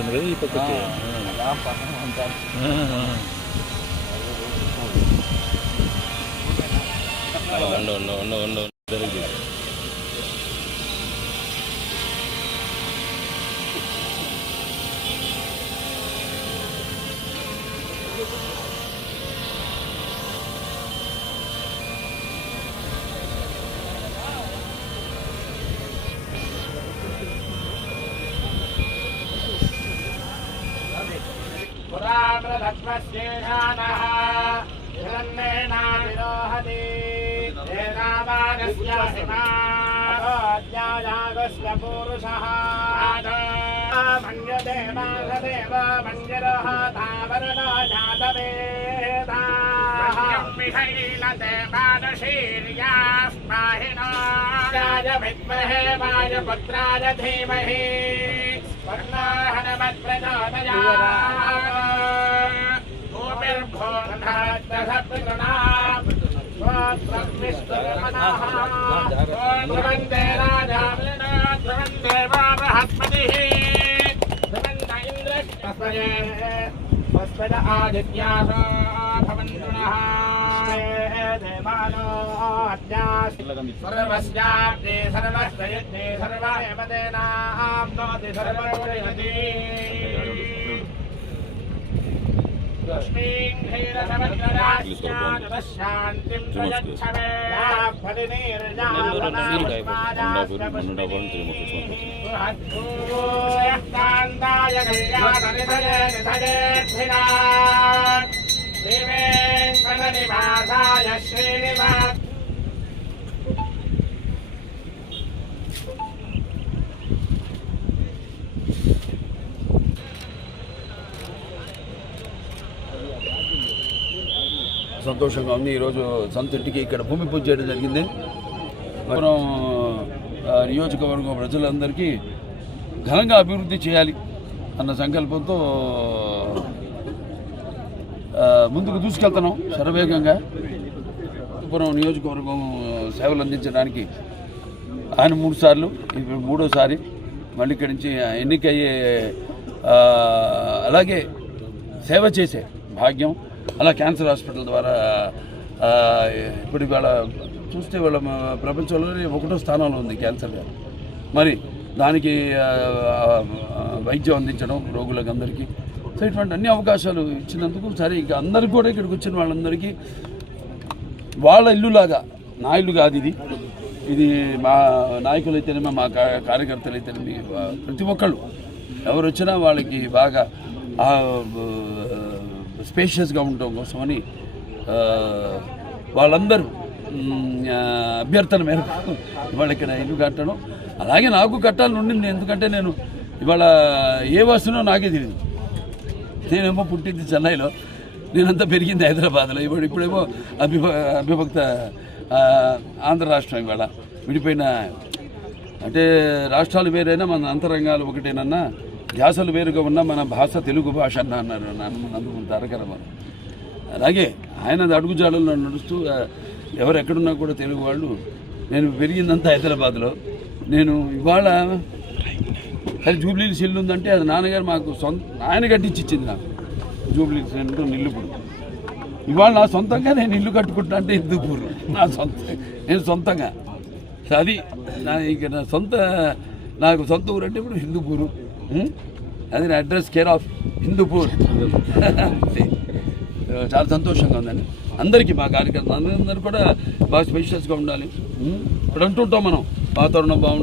ఉన్నట్లుంది కదా ఈ పక్కకి. జరిగింది. पुराव्रतत्वस्येषानः हिरण्येना विरोहति एतावानस्य हिमाध्यायागस्य पूरुषः मन्यते वासदेव मन्यरः तावरणो जातवेदाः विहैलते मानशीर्याः पाहिनो राज विद्महे वायुपुत्राय धीमहि सर्वस्याप्ते सर्वस्वयज्ञे सर्वदेवतेनाम्नोति सर्वोजयति लक्ष्मीं क्षीरसमुद्रराज्ञानवशान्तिं प्रयच्छमे कान्ताय कल्याणनिधये निधयेऽर्थिना श्रीवेङ्कटनिवासाय श्रीनिवास సంతోషంగా ఉంది. ఈరోజు సొంత ఇంటికి ఇక్కడ భూమి పూజ చేయడం జరిగింది. మనం నియోజకవర్గం ప్రజలందరికీ ఘనంగా అభివృద్ధి చేయాలి అన్న సంకల్పంతో ముందుకు దూసుకెళ్తున్నాం శరవేగంగా. పురం నియోజకవర్గం సేవలు అందించడానికి ఆయన 3 సార్లు, ఇప్పుడు 3వ మళ్ళీ ఇక్కడి నుంచి ఎన్నికయ్యే అలాగే సేవ చేసే భాగ్యం. అలా క్యాన్సర్ హాస్పిటల్ ద్వారా ఇప్పుడు ఇవాళ చూస్తే వాళ్ళ ప్రపంచంలోనే 1వ స్థానంలో ఉంది క్యాన్సర్. మరి దానికి వైద్యం అందించడం రోగులకు అందరికీ. సో ఇటువంటి అన్ని అవకాశాలు ఇచ్చినందుకు సరే ఇక అందరికీ కూడా ఇక్కడికి వచ్చిన వాళ్ళందరికీ వాళ్ళ ఇల్లులాగా, నా ఇల్లు కాదు ఇది మా నాయకులైతేనేమో మా కార్యకర్తలైతేనేమి ప్రతి ఒక్కళ్ళు ఎవరు వచ్చినా వాళ్ళకి బాగా స్పేషియస్గా ఉండటం కోసమని వాళ్ళందరూ అభ్యర్థన మేరకు ఇవాళ ఇక్కడ ఇల్లు కట్టడం. అలాగే నాకు కట్టాలని ఉండింది, ఎందుకంటే నేను ఇవాళ ఏ వస్తునో నాకే తెలియదు. నేనేమో పుట్టింది చెన్నైలో, నేనంతా పెరిగింది హైదరాబాద్లో. ఇప్పుడేమో అవిభక్త ఆంధ్ర రాష్ట్రం ఇవాళ విడిపోయిన, అంటే రాష్ట్రాలు వేరైనా మన అంతరంగాలు ఒకటేనన్నా, ధ్యాసలు వేరుగా ఉన్న మన భాష తెలుగు భాష అన్నారు నందమూరి తారక రామారావు. అలాగే ఆయన అడుగుజాడల్లో నడుస్తూ ఎవరు ఎక్కడున్నా కూడా తెలుగు వాళ్ళు. నేను పెరిగిందంతా హైదరాబాద్లో. నేను ఇవాళ సరే జూబ్లీహిల్స్ ఇల్లు ఉందంటే అది నాన్నగారు మాకు ఆయన కట్టించి ఇచ్చింది నాకు. జూబ్లీహిల్స్ నిల్లుపుడు. ఇవాళ నా సొంతంగా నేను ఇల్లు కట్టుకుంటా అంటే హిందూపూర్ నా నేను సొంతంగా. అది ఇక నాకు సొంత ఊరు అంటే ఇప్పుడు హిందూపూరు. అది నా అడ్రస్, కేర్ ఆఫ్ హిందూపూర్. చాలా సంతోషంగా ఉందండి. అందరికీ మా కార్యకర్తలు అందరూ కూడా బాగా స్పెషల్స్గా ఉండాలి. ఇప్పుడు అంటుంటాం మనం వాతావరణం బాగుండాలి.